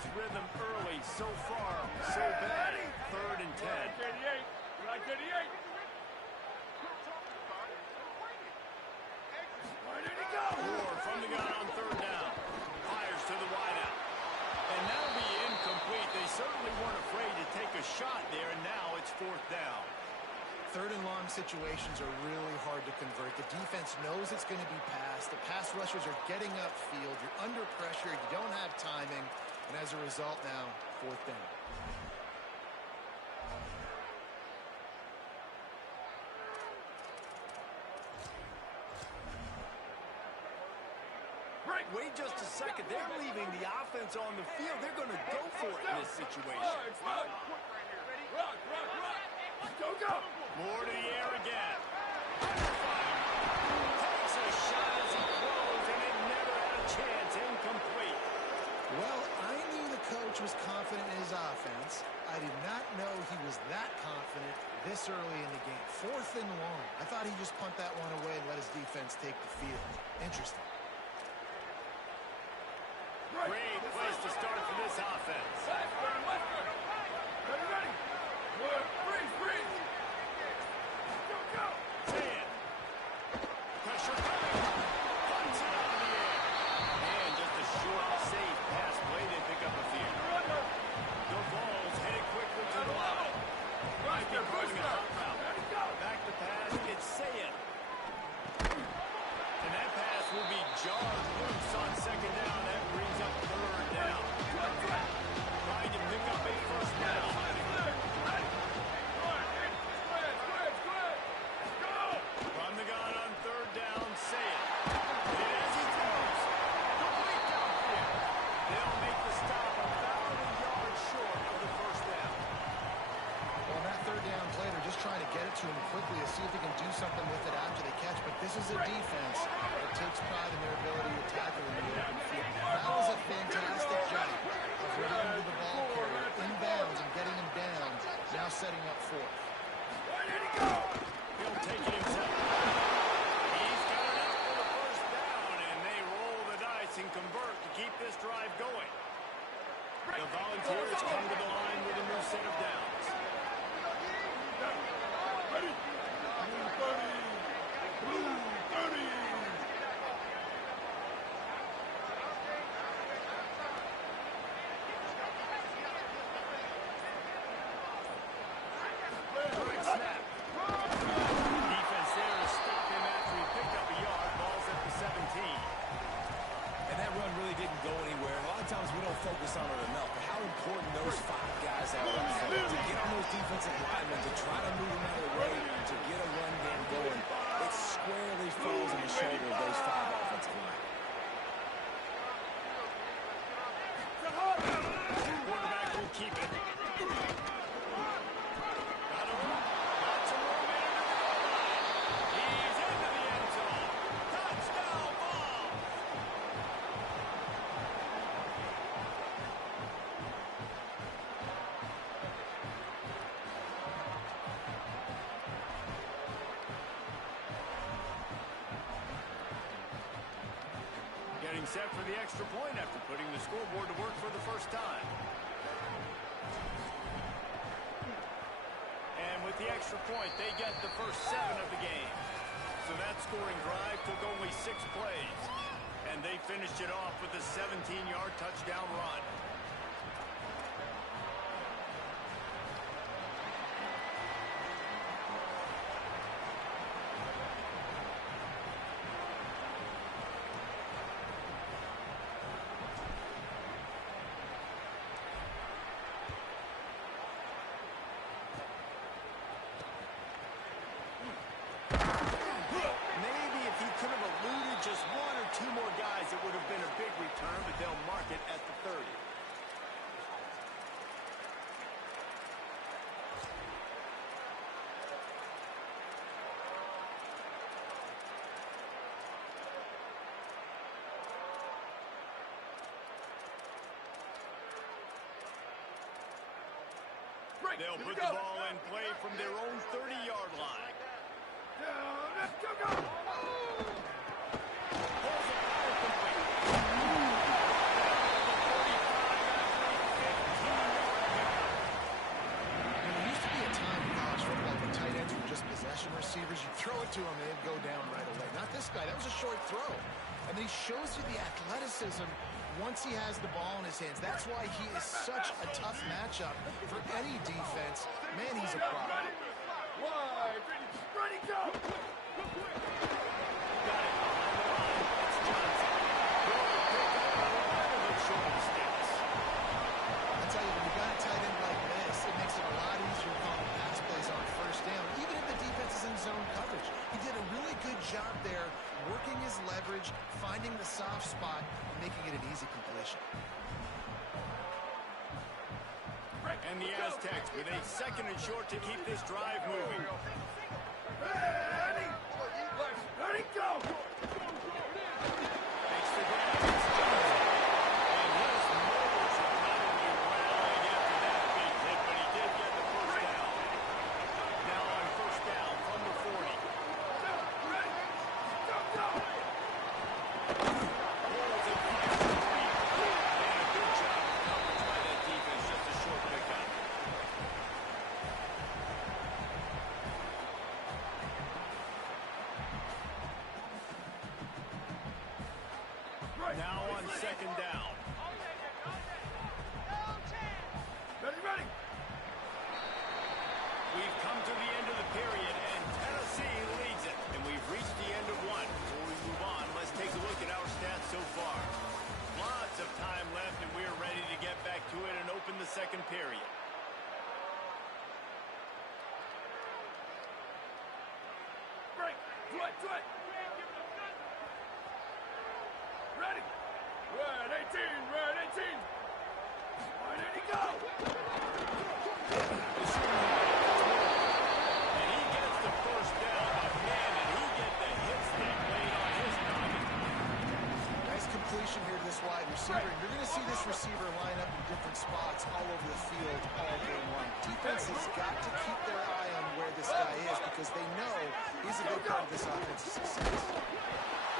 his rhythm early. So far, so bad. 3rd and 10. 38. Right 38. Where did he go? Moore from the gun on 3rd down. Fires to the wideout. And that'll be incomplete. They certainly weren't afraid to take a shot there, and now it's 4th down. 3rd and long situations are really hard to convert. The defense knows it's going to be passed. The pass rushers are getting upfield. You're under pressure. You don't have timing. And as a result now, 4th down. Wait just a second. They're leaving the offense on the field. They're going to go for it in this situation. Rock. Go. More to the air again. Takes a shot as he throws, and it never had a chance. Incomplete. Well, I knew the coach was confident in his offense. I did not know he was that confident this early in the game. 4th and long. I thought he'd just punt that one away and let his defense take the field. Interesting. Great place to start for this offense. Ready. Freeze. Go. 10. Pressure coming. Punts it out of the air. And just a short, safe pass play. They pick up a few. The ball's headed quickly to the line. Might be running a hot route. Back to pass. It's Ncaa. And that pass will be jarred loose on 2nd down. That brings up 3rd down. Trying to pick up a 1st down. From the gun on 3rd down, Ncaa. And as he throws, complete downfield. They'll make the stop about a yard short of the 1st down. Well, that 3rd down play, they're just trying to get it to him quickly to see if they can do something with it after they catch. But this is a defense that takes pride in their ability to tackle in the open field. That was a fantastic job of running to the ball carrier inbounds and getting him down, now setting up 4th. Where did he go? He'll take it himself. He's got enough for the 1st down, and they roll the dice and convert to keep this drive going. The Volunteers come to the line with a new set of downs. Ready. Blue 30. Good snap. Defense there to stop him after he picked up a yard. Ball's at the 17. And that run really didn't go anywhere. A lot of times we don't focus on it enough, but how important those 5 guys are up front to get on those defensive linemen, to try to move them out of the way, to get a run game going. It squarely falls on the shoulder of those 5 offensive linemen. Quarterback will keep it. Got some room in the goal line. He's into the end zone. Touchdown ball. Getting set for the extra point after putting the scoreboard to work for the 1st time. And with the extra point, they get the first 7 of the game. So that scoring drive took only 6 plays. And they finished it off with a 17-yard touchdown run. Just 1 or 2 more guys, it would have been a big return, but they'll mark it at the 30. They'll put the ball in play from their own 30-yard line. Go. it to him and it'd go down right away. Not this guy. That was a short throw. And then he shows you the athleticism once he has the ball in his hands. That's why he is such a tough matchup for any defense. Man, he's a problem. Wide, ready, go! I tell you, when you got a tight end like this, it makes it a lot easier calling pass plays on first down, even if the defense is in zone coverage. He did a really good job there, working his leverage, finding the soft spot, and making it an easy completion. And the Aztecs with a second and short to keep this drive moving. Ready, go! Makes the grab. It's Johnson. And his motors are probably rallying after that big hit, but he did get the first down. Now on first down from the 40. Ready, go! Holds it 5-3. And a good job of coverage by that defense. Just a short pickup. Now on second down. Ready! We've come to the end of the period, and Tennessee leads it. And we've reached the end of one. Before we move on, let's take a look at our stats so far. Lots of time left, and we're ready to get back to it and open the second period. Break! Do it! Ready! Red 18! Ready, go! And he gets the first down, but man, did he get the hit stick laid on his target. Nice completion here to this wide receiver. And you're going to see this receiver line up in different spots all over the field all game long. Defense has got to keep their eye on where this guy is because they know he's a big part of this offense's success.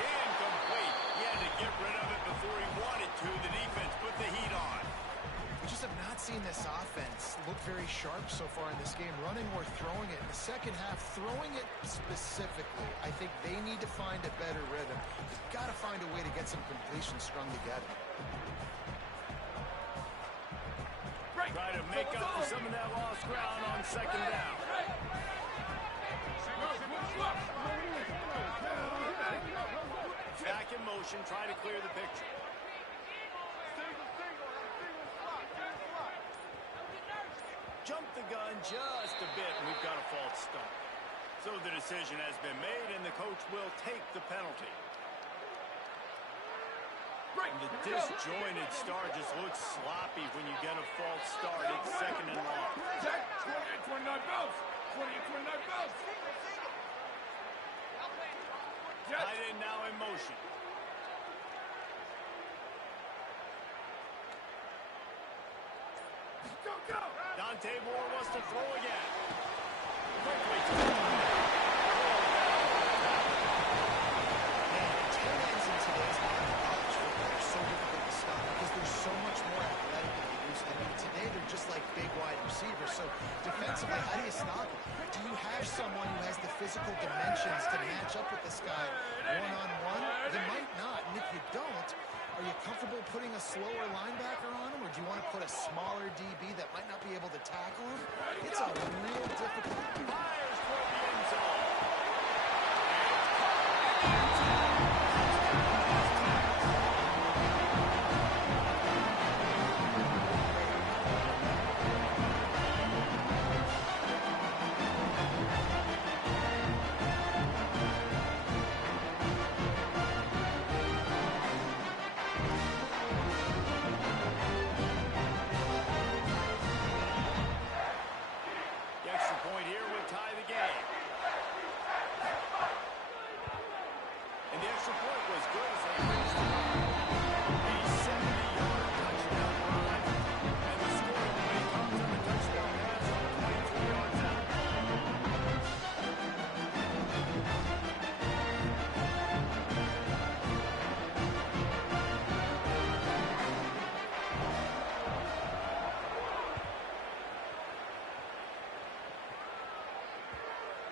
Incomplete. He had to get rid of it before he wanted to. The defense put the heat on. We just have not seen this offense look very sharp so far in this game, running or throwing it. In the second half, throwing it specifically, I think they need to find a better rhythm. They've got to find a way to get some completions strung together. Try to make up for some of that lost ground on second down. Back in motion, trying to clear the picture. Jump the gun just a bit, and we've got a false start. So the decision has been made, and the coach will take the penalty. And the disjointed start just looks sloppy when you get a false start. It's second and long. Jack, 28-29 bells! 28-29 bells! Tight end now in motion. Go! Dante Moore wants to throw again. Quickly to the Man, tight ends in today's modern college football are so difficult to stop because they're so much more athletic than they used to be. Today, they're just like big wide receivers. So defensively, how do you stop them? Do you have someone who has the physical dimensions to match up with this guy one-on-one? You might not, and if you don't, are you comfortable putting a slower linebacker on him, or do you want to put a smaller DB that might not be able to tackle him? It's a real difficult. fires toward the end zone. The extra point here would tie the game. And the extra point was good as they reached a 70-yard touchdown run. And the score only comes on the touchdown pass from 23 yards out.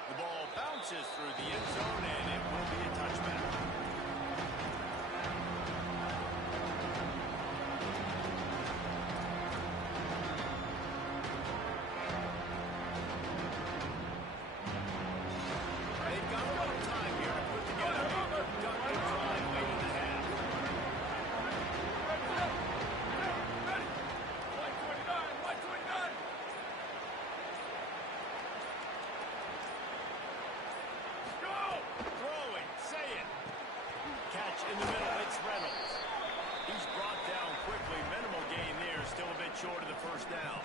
The ball bounces through the end zone. short of the first down.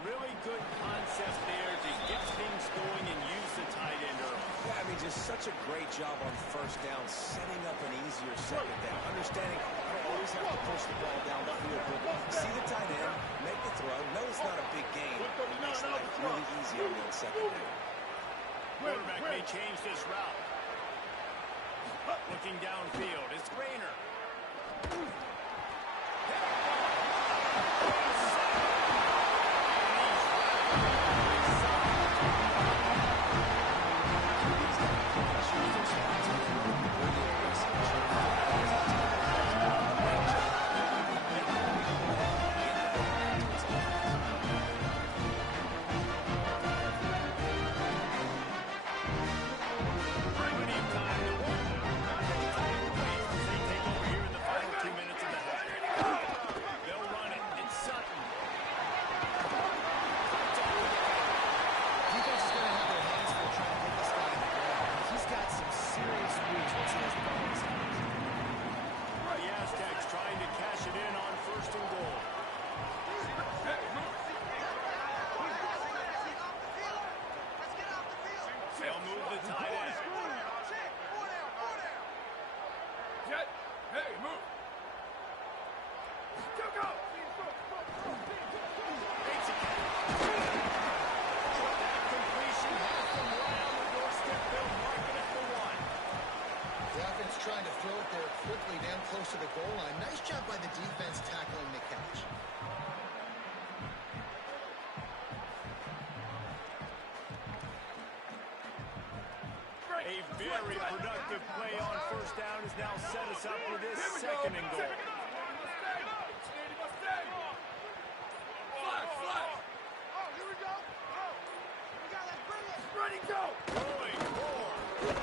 Really good concept there to get things going and use the tight end early. Yeah, I mean, just such a great job on first down, setting up an easier second down. Understanding I don't always have to push the ball down the field, but see the tight end, make the throw. No, it's not a big gain. It makes life really easy on that second down. Quarterback may change this route. Looking downfield, it's Rainer. Trying to throw it there quickly down close to the goal line. Nice job by the defense tackling the catch. A very productive play on first down has now set us up for this second and goal. Ready, go! Going forward.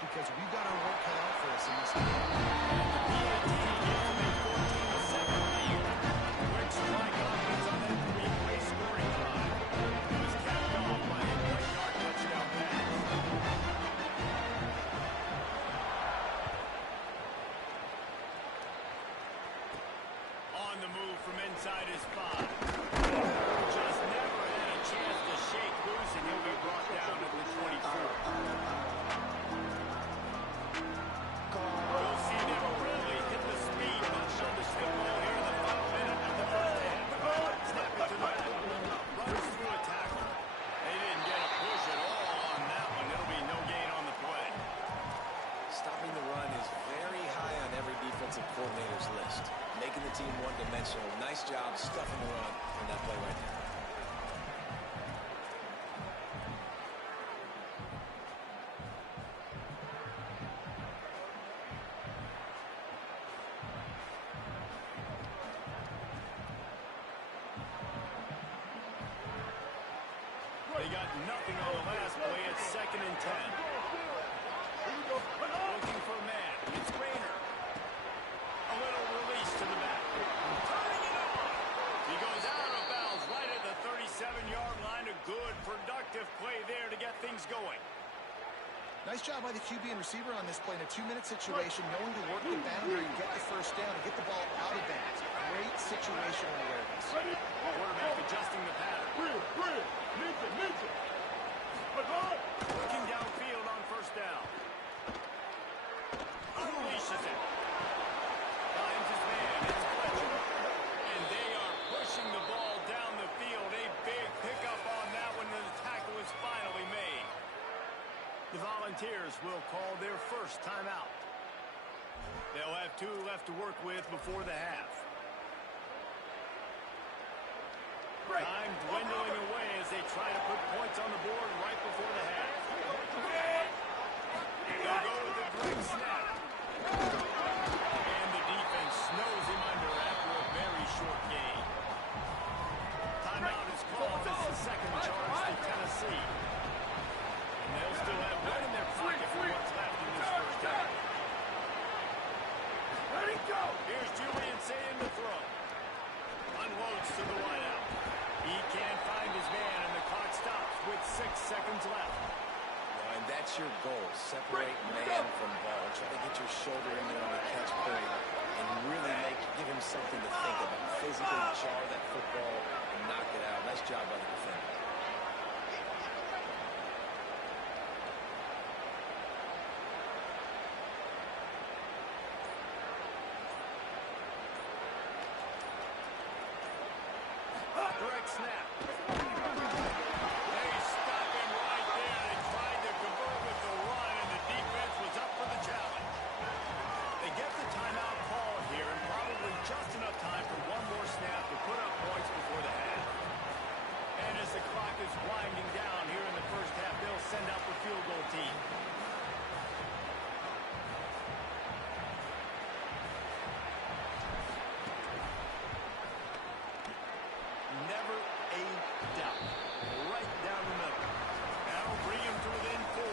Because we've got our work cut out for us in this game. On the move from inside his 5. Just never had a chance to shake loose, and he'll be brought down at the 24. We'll see them really hit the speed button on this football here in the final minute of the first half. Snap it to the back. Runs through a tackle. They didn't get a push at all on that one. There'll be no gain on the play. Stopping the run is very high on every defensive coordinator's list. Making the team one-dimensional. Nice job stuffing the run on that play right there. They got nothing on the last play. It's 2nd and 10. Looking for a man. It's Rainer. A little release to the back. Turning it on. He goes out of bounds right at the 37-yard line. A good, productive play there to get things going. Nice job by the QB and receiver on this play in a 2-minute situation, knowing to work the boundary and get the first down and get the ball out of bounds. Great situational awareness. Quarterback adjusting the pattern. Looking downfield on first down. Unleashes it. Finds his man. It's Fletcher. And they are pushing the ball down the field. A big pickup on that one. The tackle is finally made. The Volunteers will call their first timeout. They'll have 2 left to work with before the half. Time dwindling away as they try to put points on the board right before the half. They'll go with the great snap. And the defense snows him under after a very short game. Timeout is called as the second charge to Tennessee. That's your goal. Separate man from ball. Try to get your shoulder in there on the catch point and really give him something to think about. Physically jar that football and knock it out. Nice job by the defender. Direct snap. They stop him right there. They tried to convert with the run, and the defense was up for the challenge. They get the timeout called here, and probably just enough time for one more snap to put up points before the half. And as the clock is winding down here in the first half, they'll send out the field goal team. Never a doubt. Right down the middle. That'll bring him to within 4.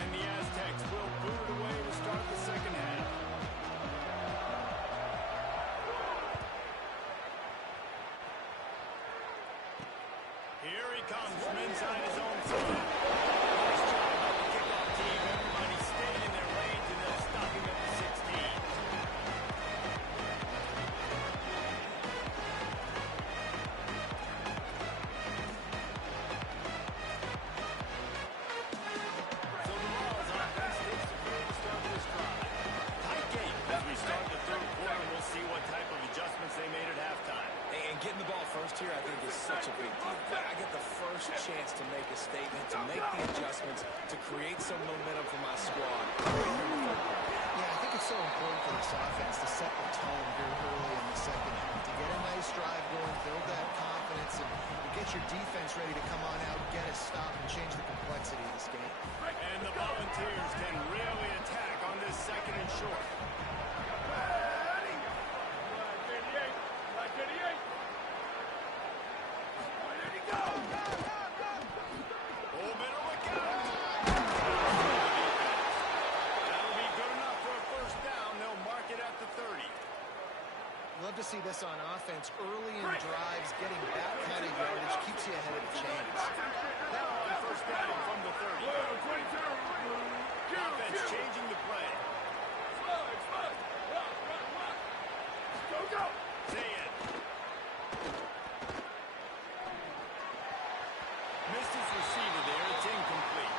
And the Aztecs will boot it away to start the second half. Here he comes from inside his own zone. Nice job by the kickoff team. Everybody stayed in their lanes, and they'll stop him at the 16. So the Royals offense takes the field to start this drive. Tight game as we start the third quarter. We'll see what type of adjustments they made at halftime. And getting the ball first here, I think, is such a big deal. I get the first chance to make a statement, to make the adjustments, to create some momentum for my squad. Yeah, I think it's so important for this offense to set the tone here early in the second half, to get a nice drive going, build that confidence, and get your defense ready to come on out, get a stop, and change the complexity of this game. And the Volunteers can really attack on this second and short. Love to see this on offense. Early in drives, getting that kind of yardage keeps you ahead of the chains. Now on first down from the 30. Offense changing the play. Go. Zayed. Missed his receiver there. It's incomplete.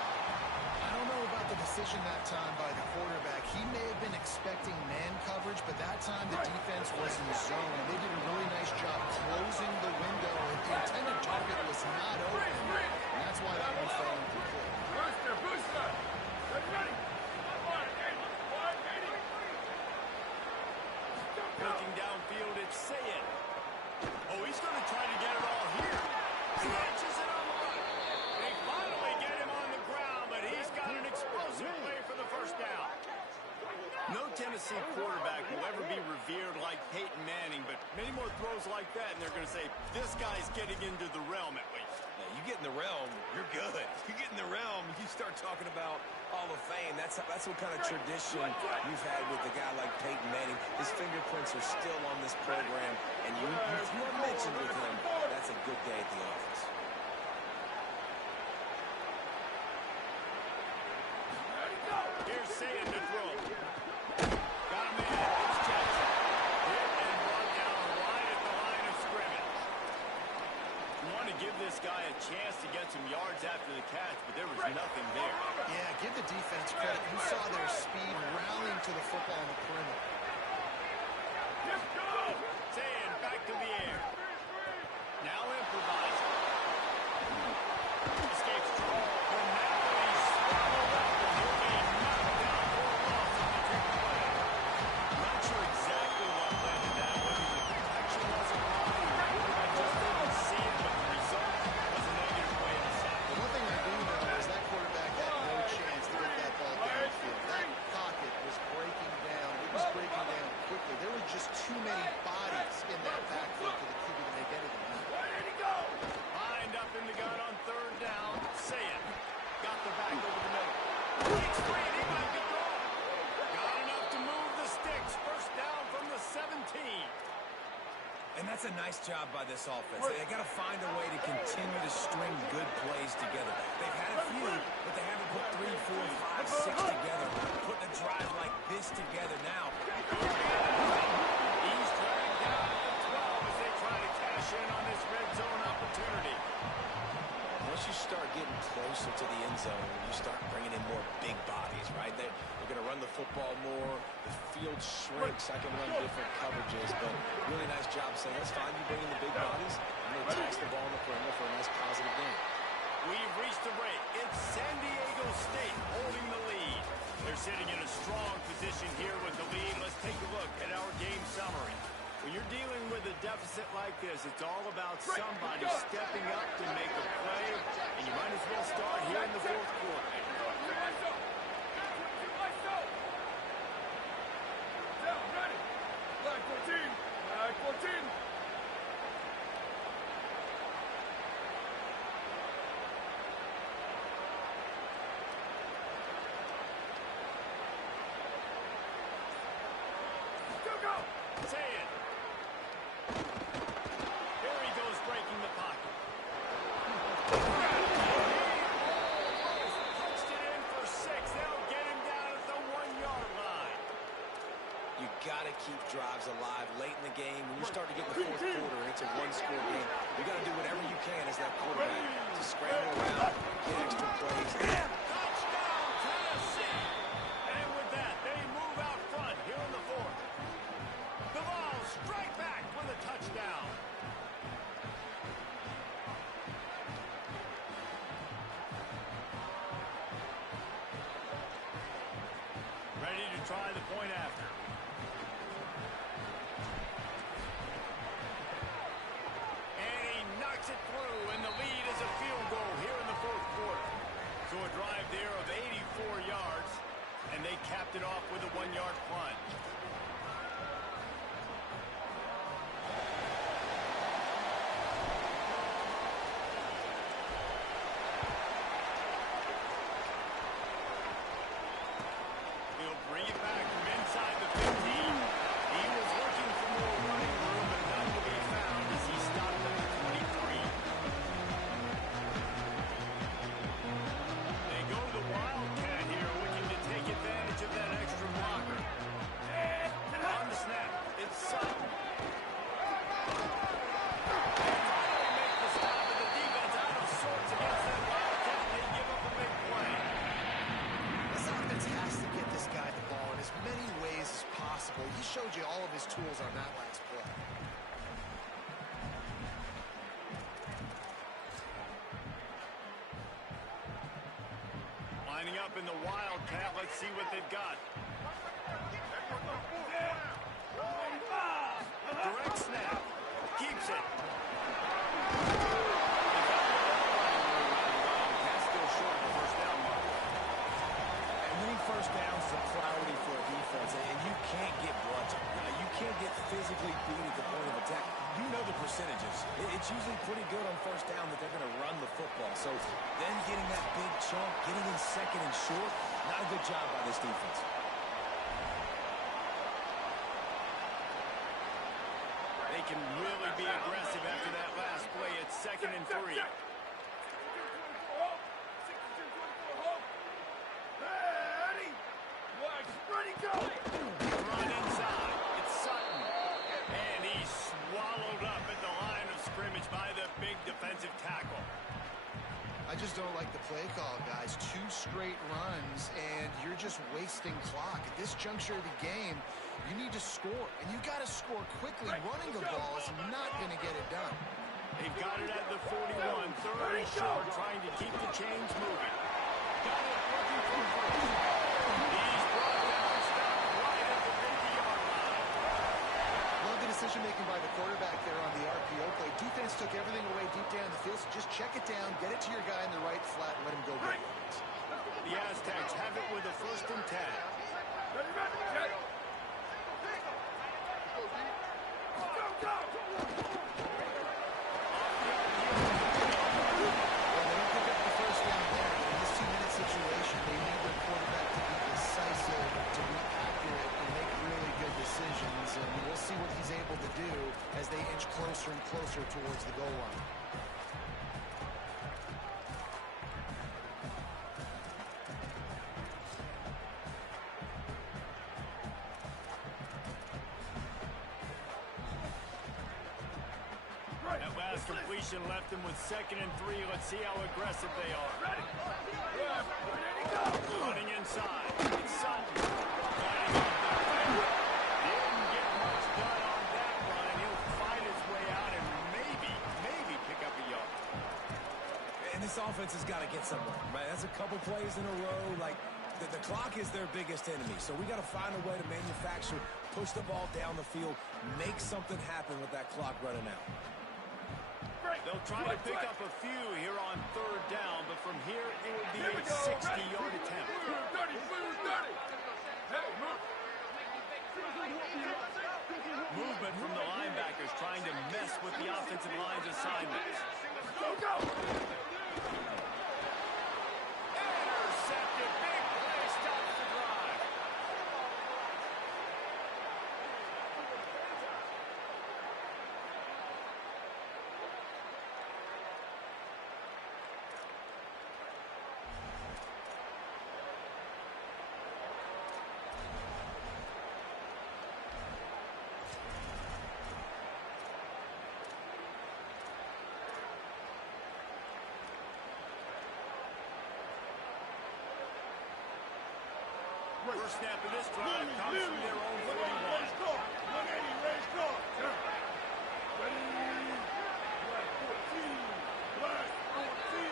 I don't know about the decision that time by the quarterback. He may have been expecting man coverage, but that time the defense was in zone. And they did a really nice job closing the window. The intended target was not open. And that's why that one fell incomplete. Booster! Get ready! Looking downfield, it's Sayed. Oh, he's going to try to get it all here. Catches it on the run. They finally get him on the ground, but he's got an explosive play for the first down. No Tennessee quarterback will ever be revered like Peyton Manning, but many more throws like that, and they're going to say, this guy's getting into the realm at least. Yeah, you get in the realm, you're good. You get in the realm, you start talking about Hall of Fame. That's what kind of tradition you've had with a guy like Peyton Manning. His fingerprints are still on this program, and if you are mentioned with him, that's a good day at the office. Here's Sayed to throw. Got him in. It's Jackson. Hit and brought down right at the line of scrimmage. You want to give this guy a chance to get some yards after the catch, but there was nothing there. Yeah, give the defense credit. You saw their speed rallying to the football on the perimeter. Sayed back to the air. Now improvising. Escapes trouble. But now he's swallowed up and he'll be knocked down for a loss on the trick play. Not sure exactly what led to that, whether the protection wasn't on or the quarterback just didn't see it, but the result was a negative play to set. The one thing I do know is that quarterback had no chance to get that ball downfield. That pocket was breaking down. It was breaking down quickly. There were just too many bodies in that backfield for the QB to make anything happen. Lined up in the gun on third down. Sayed got the back over the middle. Breaks free and he might be gone. Got And that's a nice job by this offense. They got to find a way to continue to string good plays together. They've had a few, but they haven't put 3, 4, 5, 6 together. Putting a drive like this together now. He's dragged down at the 12 as they try to cash in on this red zone opportunity. Once you start getting closer to the end zone, you start bringing in more big bodies, right? They're going to run the football more. The field shrinks. I can run different coverages, but really nice job saying, that's fine. You bring in the big bodies. I'm going to tax the ball in the perimeter for a nice positive game. We've reached the break. It's San Diego State holding the lead. They're sitting in a strong position here with the lead. Let's take a look at our game summary. When you're dealing with a deficit like this, it's all about somebody stepping up to make a play, and you might as well start here in the fourth quarter. Flag 14. Flag 14. Say it. Here he goes, breaking the pocket. Punched it in for 6. They'll get him down at the 1-yard line. You got to keep drives alive late in the game. When you start to get in the fourth quarter and it's a one-score game, you got to do whatever you can as that quarterback to scramble around, get extra plays. Touchdown, Tennessee. And with that, they move out front here in the fourth. The ball straight back with a touchdown. Ready to try the point after. And he knocks it through, and the lead is a field goal here in the fourth quarter. So a drive there of 84 yards, and they capped it off with a 1-yard plunge. He'll bring it back from inside the 15. He was looking for more running room, but none to be found as he stopped at the 23. They go to the Wildcat here, looking to take advantage of that extra blocker. On the snap, it's Sutton. They make the stop, and the defense out of sorts against that Wildcat, and they give up a big play. This offense has to get this guy the ball in as many ways as possible. He showed you all of his tools on that last play. Lining up in the Wildcat, let's see what they've got. Direct snap. Keeps it. Wildcat still short of the first down mark. And winning first downs is a priority for a defense, and you can't get bludgeoned. You can't get physically beat at the point of attack. You know the percentages. It's usually pretty good on first down that they're going to run the football. So then getting that big chunk, getting in second and short, not a good job by this defense. They can really be aggressive after that last play. It's 2nd and 3. Ready? Flag ready, go! Run inside. It's Sutton. And he's swallowed up at the line of scrimmage by the big defensive tackle. I just don't like the play call, guys. 2 straight runs, and you're just wasting clock. At this juncture of the game, you need to score, and you got to score quickly. Running the ball is not going to get it done. They've got it at the 41, 3rd and short, trying to keep the chains moving. Got it, looking for first. He's brought down, stopped right at the 50-yard line. Love the decision-making by the quarterback there on the RPO play. Defense took everything away deep down the field, so just check it down, get it to your guy in the right flat, and let him go get it. The Aztecs have it with a 1st and 10. Ready, ready, ready. Go, go! Well, they don't pick up the first down there, but in this 2-minute situation, they need their quarterback to be decisive, to be accurate, and make really good decisions. And we'll see what he's able to do as they inch closer closer towards the goal line. That last completion left them with 2nd and 3. Let's see how aggressive they are. Running inside. It's Sutton. Lining up there. Didn't get much done on that run. He'll find his way out and maybe pick up a yard. And this offense has got to get somewhere, right? That's a couple plays in a row. Like, the clock is their biggest enemy. So we got to find a way to manufacture, push the ball down the field, make something happen with that clock running out. They'll try to pick up a few here on 3rd down, but from here it will be a 60-yard attempt. Movement from the linebackers trying to mess with the offensive line's assignments. Intercepted. Big play. Stops the drive. First snap of this drive comes from their own 41. Raise call. 180, raise call. Ready. Black 14. Black 14.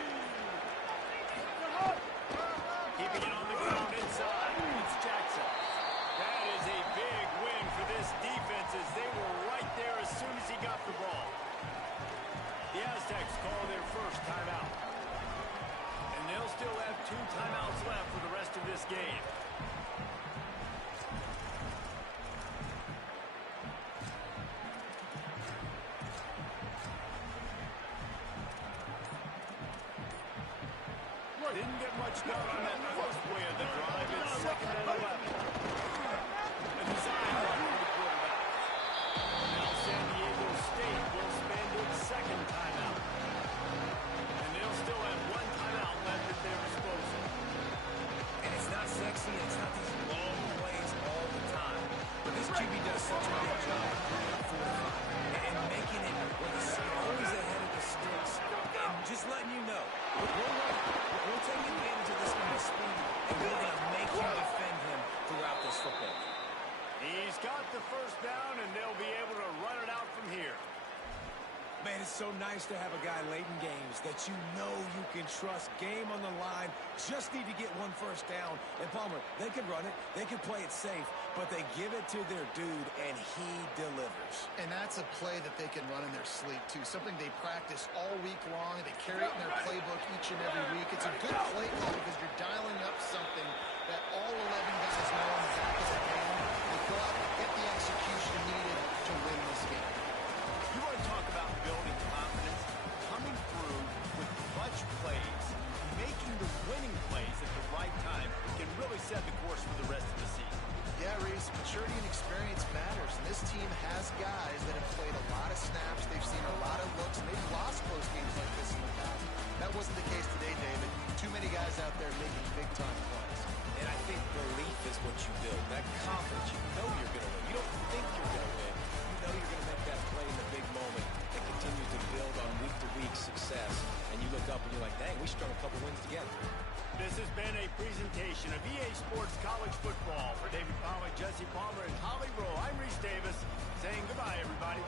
Keeping it on the ground inside. It's Jackson. That is a big win for this defense as they were right there as soon as he got the ball. The Aztecs call their first timeout. And they'll still have 2 timeouts left for the rest of this game. Didn't get much done on that first play of the drive. It's 2nd and 11. A design run for the quarterback. Now San Diego State will spend its 2nd timeout. And they'll still have 1 timeout left at their disposal. And it's not sexy, and it's not these long plays all the time. But this QB does such a good job and making it when he's always ahead of the sticks. And just letting you know, we'll take advantage of this guy's speed, and we're going to make you defend him throughout this football game. He's got the first down, and they'll be able to run it out from here. Man, it's so nice to have a guy late in games that you know you can trust. Game on the line. Just need to get 1 first down. And Palmer, they can run it. They can play it safe. But they give it to their dude, and he delivers. And that's a play that they can run in their sleep, too. Something they practice all week long. They carry it in their playbook each and every week. It's a good play call because you're dialing up something that all 11 guys know on the back of their hand. They go out and get the execution needed to win this game. You want to talk about building confidence? Coming through with clutch plays, making the winning plays at the right time can really set the course for the rest of the season. Yeah, Reese, maturity and experience matters. And this team has guys that have played a lot of snaps. They've seen a lot of looks, and they've lost close games like this in the past. That wasn't the case today, David. Too many guys out there making big-time plays. And I think belief is what you build. That confidence, you know you're going to win. You don't think you're going to win. You know you're going to make that play in the big moment and continue to build on week-to-week success. And you look up and you're like, dang, we strung a couple wins together. This has been a presentation of EA Sports College Football. For David Palmer, Jesse Palmer, and Holly Rowe, I'm Reese Davis saying goodbye, everybody.